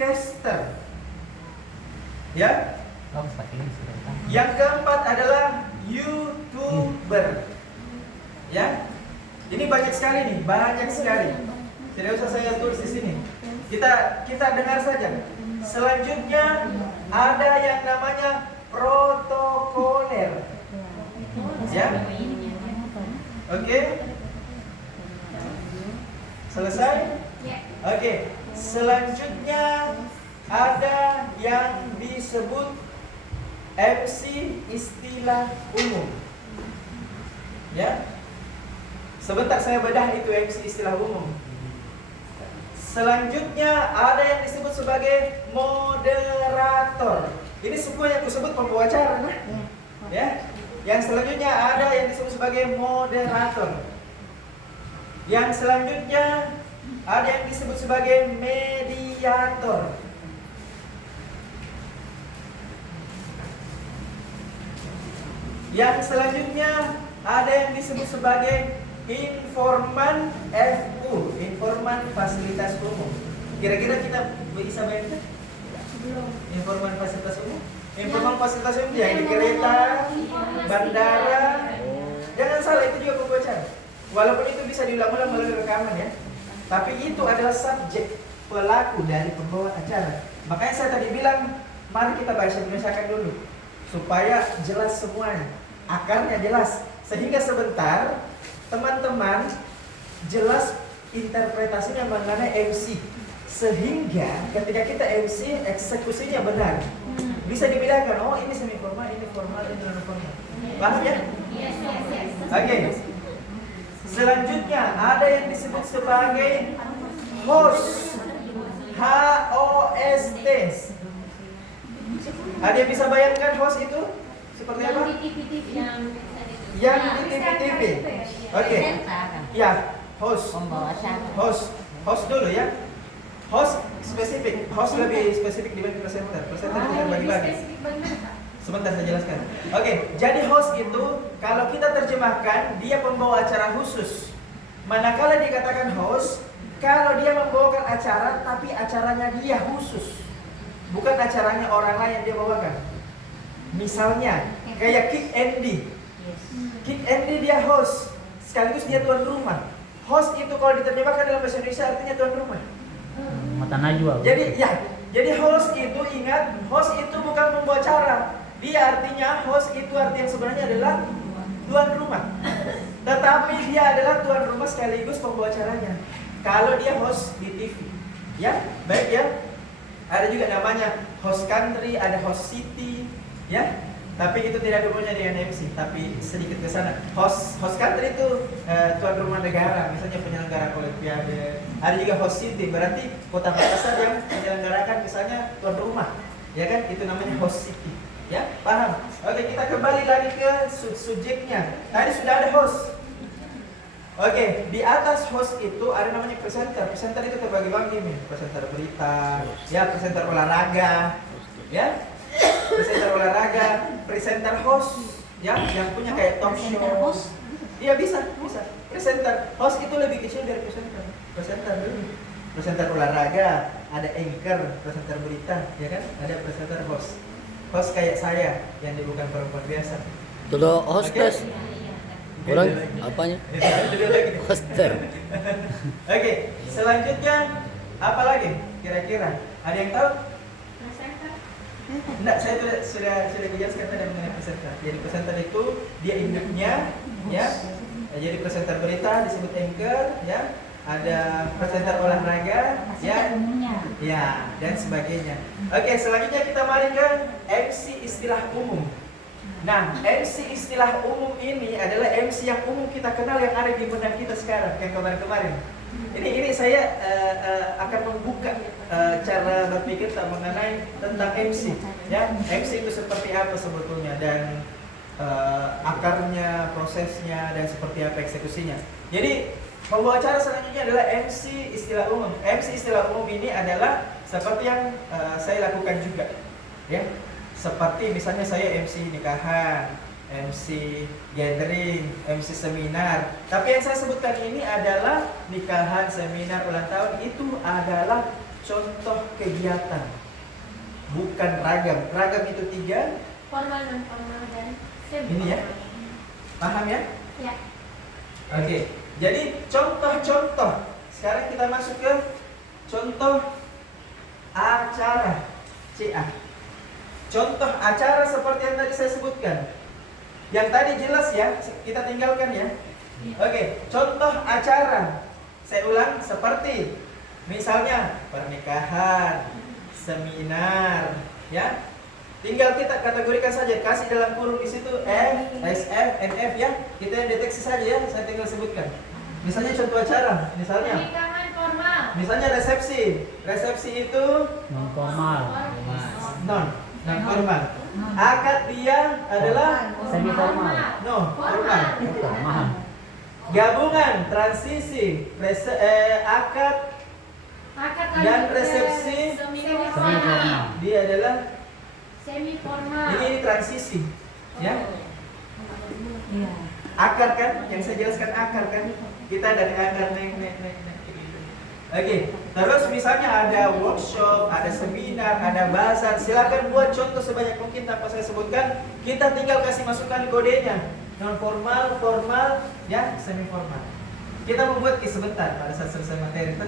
podcaster. Ya. Yang keempat adalah YouTuber. Ya. Ini banyak sekali nih, banyak sekali. Tidak usah saya tulis di sini. Kita dengar saja. Selanjutnya ada yang namanya protokoler. Ya. Oke. Selesai? Oke. Selanjutnya ada yang disebut MC istilah umum. Ya. Sebentar saya bedah itu MC istilah umum. Selanjutnya ada yang disebut sebagai moderator. Ini semua yang disebut pembawa acara, nah. Ya. Yang selanjutnya ada yang disebut sebagai moderator. Yang selanjutnya ada yang disebut sebagai mediator. Yang selanjutnya ada yang disebut sebagai informan FU, informan fasilitas umum. Kira-kira kita bisa bayangkan? Informan fasilitas umum? Informan fasilitas umum yang di kereta, bandara. Jangan salah, itu juga pembawa acara. Walaupun itu bisa diulang-ulang melalui rekaman ya. Tapi itu adalah subjek pelaku dari pembawa acara. Makanya saya tadi bilang, mari kita bahasa Indonesia dulu supaya jelas semuanya. Akarnya jelas. Sehingga sebentar teman-teman jelas interpretasinya mengenai MC. Sehingga ketika kita MC, eksekusinya benar. Bisa dibedakan, oh ini semi formal, ini formal, ini non formal. Paham ya? Oke. Selanjutnya ada yang disebut sebagai host. HOST. Ada yang bisa bayangkan host itu seperti apa? Yang di TV. Oke. Ya, host. Host dulu ya. Host spesifik. Host lebih spesifik dibanding presenter. Presenter itu bagi-bagi. Sebentar saya jelaskan. Oke, jadi host itu kalau kita terjemahkan dia pembawa acara khusus. Manakala dikatakan host, kalau dia membawakan acara tapi acaranya dia khusus. Bukan acaranya orang lain yang dia bawakan. Misalnya kayak Kick Andy. Kick Andy dia host, sekaligus dia tuan rumah. Host itu kalau diterjemahkan dalam bahasa Indonesia artinya tuan rumah. Mata najwa. Jadi host itu ingat, host itu bukan membawa acara. Dia artinya host itu arti yang sebenarnya adalah tuan rumah. Tetapi dia adalah tuan rumah sekaligus pembawa acaranya. Kalau dia host di TV, ya baik ya. Ada juga namanya host country, ada host city, ya. Tapi itu tidak ada hubungannya dengan MC, tapi sedikit ke sana. Host country itu tuan rumah negara, misalnya penyelenggara olimpiade. Ada juga host city, berarti kota Makassar yang menyelenggarakan misalnya tuan rumah, ya kan? Itu namanya host city, ya? Paham? Oke, kita kembali lagi ke subjeknya. Tadi sudah ada host. Oke, di atas host itu ada namanya presenter. Presenter itu terbagi-bagi nih, presenter berita, ya, presenter olahraga, ya. Presenter olahraga, presenter host, ya, yang punya kayak talk show. Iya bisa. Presenter host itu lebih kecil dari presenter. Presenter olahraga, ada anchor, presenter berita, ya kan? Ada presenter host. Host kayak saya yang bukan perempuan biasa. Tuh hostess. Okay. Orang apanya? Hoster. Oke, selanjutnya apa lagi? Kira-kira ada yang tahu? Enggak, saya sudah jelaskan tadi mengenai presenter. Jadi presenter itu dia induknya, ya. Jadi presenter berita disebut anchor, ya. Ada presenter olahraga, ya, dan sebagainya. Oke, selanjutnya kita mari ke MC istilah umum. Nah, MC istilah umum ini adalah MC yang umum kita kenal yang ada di benak kita sekarang, yang kemarin-kemarin. Ini saya akan membuka cara berpikir mengenai tentang MC. Ya, MC itu seperti apa sebetulnya dan akarnya, prosesnya dan seperti apa eksekusinya. Jadi pembawa acara selanjutnya adalah MC istilah umum. MC istilah umum ini adalah seperti yang saya lakukan juga, ya. Seperti misalnya saya MC nikahan, MC gathering, MC seminar. Tapi yang saya sebutkan ini adalah nikahan, seminar, ulang tahun itu adalah contoh kegiatan, bukan ragam. Ragam itu 3. Formal, non formal dan semi. Ini ya? Paham ya? Ya. Oke, jadi contoh-contoh. Sekarang kita masuk ke contoh acara, CA. Contoh acara seperti yang tadi saya sebutkan. Yang tadi jelas ya, kita tinggalkan ya. Oke, contoh acara. Saya ulang, seperti misalnya pernikahan, seminar, ya. Tinggal kita kategorikan saja, kasih dalam kurung di situ F, SF, NF ya. Kita yang deteksi saja ya, saya tinggal sebutkan. Misalnya contoh acara, misalnya Pernikahan formal. misalnya resepsi. Resepsi itu Non formal. non formal. Akad dia adalah Semi formal. no formal. Formal. Gabungan, transisi, akad Akad dan resepsi semi Semi formal. formal. dia adalah Semi formal. ini transisi, ya. Iya. Akar kan, yang saya jelaskan akar kan. Kita dari akar naik gitu. Oke, terus misalnya ada workshop, ada seminar, ada bazar. Silakan buat contoh sebanyak mungkin tanpa saya sebutkan. Kita tinggal kasih masukkan kodenya. Non formal, formal, ya, semi formal. Kita membuat sebentar pada saat selesai materi itu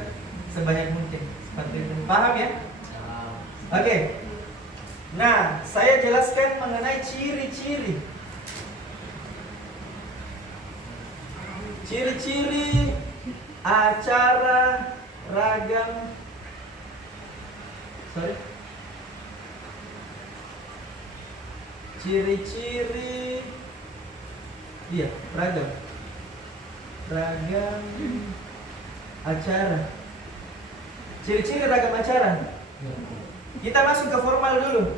sebanyak mungkin. Seperti itu. Paham ya? Oke. Nah, saya jelaskan mengenai ciri-ciri. Ciri-ciri acara ragam. Sorry. Ciri-ciri ragam. Ragam acara. Ciri-ciri ragam acara. Kita masuk ke formal dulu.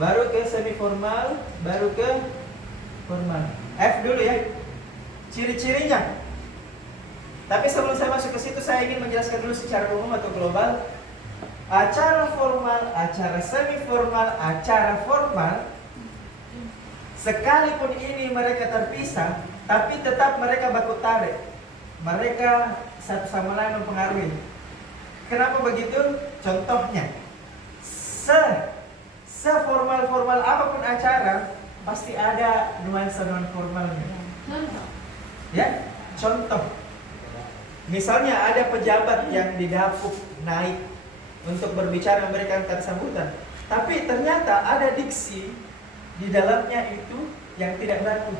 Baru ke semi formal, baru ke formal. F dulu ya. Ciri-cirinya. Tapi sebelum saya masuk ke situ, saya ingin menjelaskan dulu secara umum atau global. Acara formal, acara semi formal, acara formal, sekalipun ini mereka terpisah, tapi tetap mereka baku tarik. Mereka satu sama lain mempengaruhi. Kenapa begitu? Contohnya, seformal-formal apapun acara, pasti ada nuansa non formalnya. Contoh. Ya, contoh. Misalnya ada pejabat yang didapuk naik untuk berbicara memberikan kata sambutan, tapi ternyata ada diksi di dalamnya itu yang tidak baku.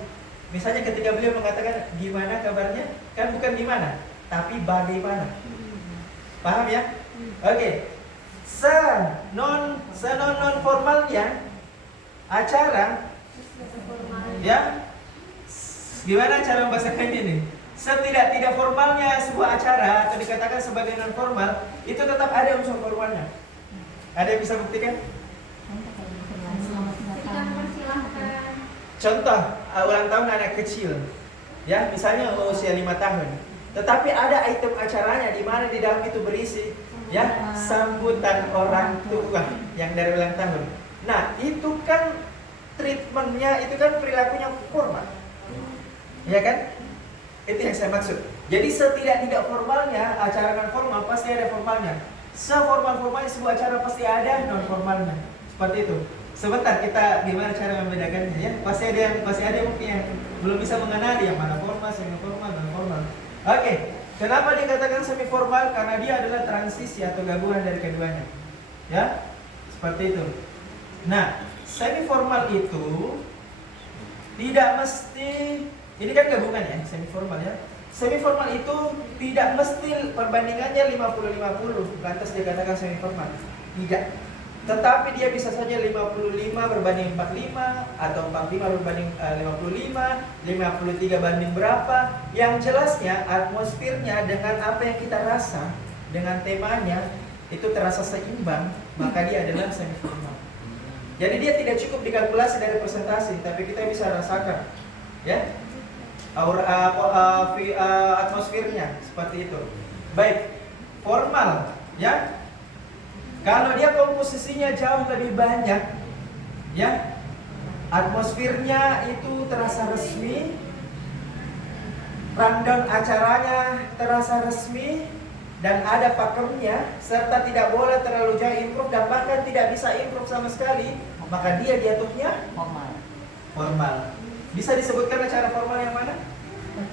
Misalnya ketika beliau mengatakan gimana kabarnya, kan bukan gimana, tapi bagaimana. Paham ya? Oke. Non formalnya acara, ya. Gimana cara membahasakan ini? Setidak-tidak formalnya sebuah acara atau dikatakan sebagai non formal, itu tetap ada unsur formalnya. Ada yang bisa buktikan? Kita mempersilahkan. Contoh, ulang tahun anak kecil. Ya, misalnya usia 5 tahun. Tetapi ada item acaranya di mana di dalam itu berisi ya sambutan orang tua yang dari ulang tahun. Nah, itu kan treatmentnya, itu kan perilakunya formal. Ya kan? Itu yang saya maksud. Jadi setidak-tidak formalnya acara non formal pasti ada formalnya. Seformal-formalnya sebuah acara pasti ada non formalnya. Seperti itu. Sebentar, kita gimana cara membedakannya ya? Pasti ada mungkin yang belum bisa mengenali yang mana formal, semi formal, non formal. Oke, kenapa dikatakan semi formal? Karena dia adalah transisi atau gabungan dari keduanya. Ya, seperti itu. Nah, semi formal itu tidak mesti, ini kan gabungan ya, semi formal ya. Semi formal itu tidak mesti perbandingannya 50-50, lantas dikatakan semi formal. Tidak. Tetapi dia bisa saja 55 berbanding 45 atau 45 berbanding 55, 53 banding berapa. Yang jelasnya atmosfernya dengan apa yang kita rasa, dengan temanya itu terasa seimbang, maka dia adalah semi formal. Jadi dia tidak cukup dikalkulasi dari presentasi, tapi kita bisa rasakan, ya, atmosfernya seperti itu. Baik, formal, ya. Kalau dia komposisinya jauh lebih banyak, ya, atmosfernya itu terasa resmi, rundown acaranya terasa resmi, dan ada pakemnya, serta tidak boleh terlalu jauh improve dan bahkan tidak bisa improve sama sekali, maka dia jatuhnya formal. Bisa disebutkan acara formal yang mana?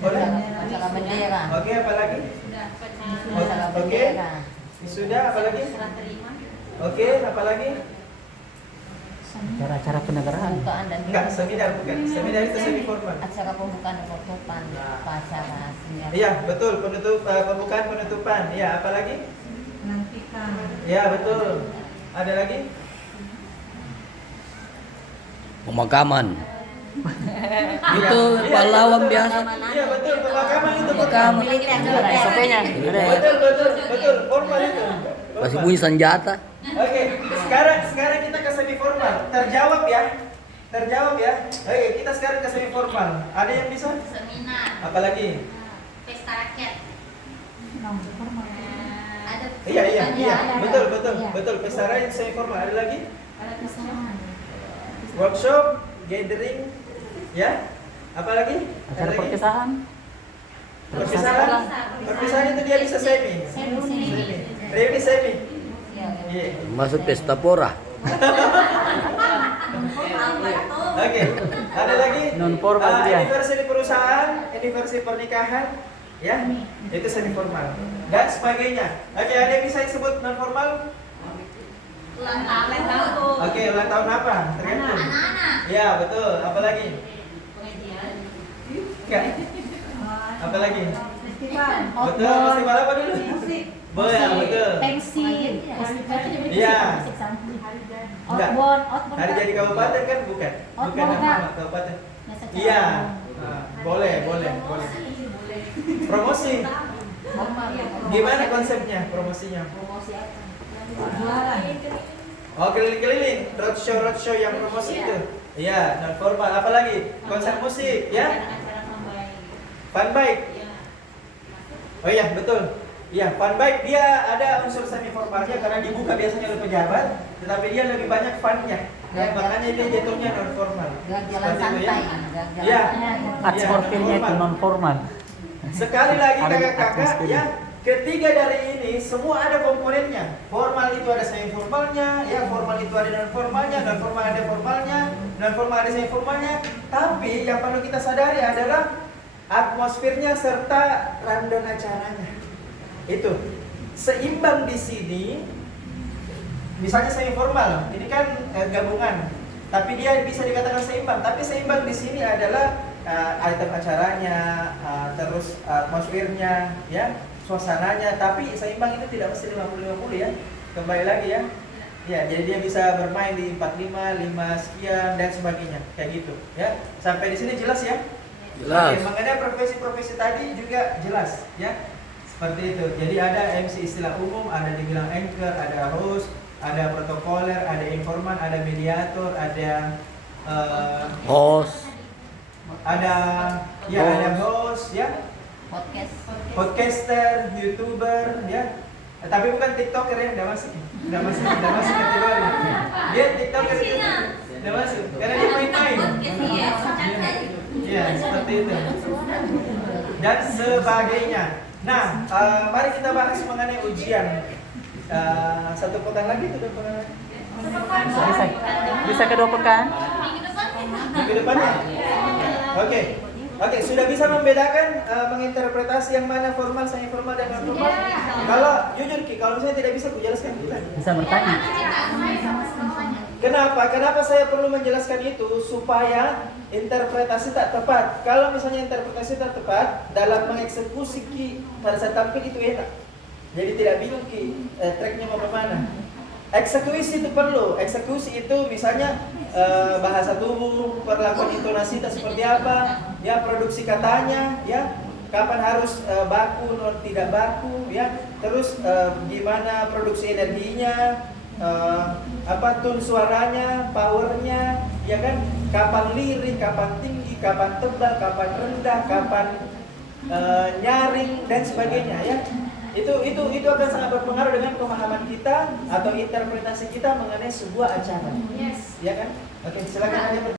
Boleh? Acara bendera. Oke, apa lagi? Acara Oke. bendera. Sudah, apa lagi? Oke, apa lagi? Acara-acara penegaraan. Pembukaan dan Enggak, seminar bukan. Seminar itu semi formal. acara pembukaan dan penutupan upacara seminar. Iya, betul. Pembukaan penutupan. Iya, apa lagi? Pelantikan. Iya, betul. Ada lagi? Pemakaman. Iya. Itu Iya, pahlawan betul. biasa. Iya, betul. Pemakaman itu Pemakaman. SOP-nya. Betul. Formal itu. Masih Formal. bunyi senjata. Oke, sekarang kita ke semi formal. Terjawab ya. Oke, kita sekarang ke semi formal. Ada yang bisa? Seminar, Apalagi? pesta rakyat. Ada Iya. Ada. Betul. Pesta rakyat semi formal. Ada lagi? Ada kesamaan. Workshop, gathering, ya. Apa lagi? Ada Acara lagi? perpisahan. Perpisahan itu dia bisa semi. Reuni semi. Iya. Masuk pesta pora. Oke. Ada lagi? Non formal dia. Anniversary perusahaan, anniversary pernikahan, ya. Itu semi formal dan sebagainya. Oke, ada yang bisa disebut non formal? ulang tahun. Oke, ulang tahun apa? Tergantung. Anak-anak. Ya, betul. Apa lagi? Pengajian. Enggak. Apa lagi? Festival. Betul, festival apa dulu? Musik. Boleh, betul. Pensi. Iya. Enggak. Outbound. Hari jadi kabupaten kan bukan? Bukan nama kabupaten. Iya. Nah, boleh. Promosi. Gimana konsepnya promosinya? Jualan. Oh, keliling-keliling, roadshow yang promosi itu. Iya, non formal. Apa lagi? Konser musik, ya? Fun bike. Oh iya, betul. Iya, fun bike dia ada unsur semi formalnya karena dibuka biasanya oleh pejabat, tetapi dia lebih banyak funnya. Dan makanya dia jatuhnya non formal. Jalan santai. Iya. Atmosfernya itu non formal. Sekali lagi Ada kakak-kakak, atmosfer. ya. Ketiga dari ini semua ada komponennya. Formal itu ada semi formalnya, ya formal itu ada non formalnya, non formal ada formalnya, non formal ada semi formalnya. Tapi yang perlu kita sadari adalah atmosfernya serta rundown acaranya. Itu seimbang di sini. Misalnya semi formal, ini kan gabungan, tapi dia bisa dikatakan seimbang. Tapi seimbang di sini adalah item acaranya, terus atmosfernya, ya. Suasananya, tapi seimbang itu tidak mesti 50-50 ya. Kembali lagi ya. Ya, jadi dia bisa bermain di 45, 5 sekian dan sebagainya. Kayak gitu, ya. Sampai di sini jelas ya? Jelas. Oke, mengenai profesi-profesi tadi juga jelas, ya. Seperti itu. Jadi ada MC istilah umum, ada dibilang anchor, ada host, ada protokoler, ada informan, ada mediator, ada Host. ada ada host, ya. Podcaster, YouTuber, ya. Tapi bukan TikToker ya, udah masuk kategori. Dia TikToker udah masuk, karena dia main-main. Iya, seperti itu. Dan sebagainya. Nah, mari kita bahas mengenai ujian. Satu pekan lagi, tuh pekan lagi. Bisa kedua pekan. Minggu depannya. Oke, sudah bisa membedakan menginterpretasi yang mana formal, semi formal dan non formal. Kalau jujur Ki, kalau misalnya tidak bisa, aku jelaskan kita. Bisa bertanya. Kenapa saya perlu menjelaskan itu supaya interpretasi tak tepat. Kalau misalnya interpretasi tak tepat dalam mengeksekusi Ki pada saat tampil itu enak. Jadi tidak bingung Ki, tracknya mau kemana. Eksekusi itu perlu. Eksekusi itu misalnya bahasa tubuh, perlakuan intonasi tak seperti apa, ya produksi katanya, ya kapan harus baku non tidak baku, ya terus gimana produksi energinya, tone suaranya, powernya, ya kan, kapan lirik, kapan tinggi, kapan tebal, kapan rendah, kapan nyaring dan sebagainya, ya. Itu akan sangat berpengaruh dengan pemahaman kita atau interpretasi kita mengenai sebuah acara. Yes. Ya kan? Oke, silakan aja.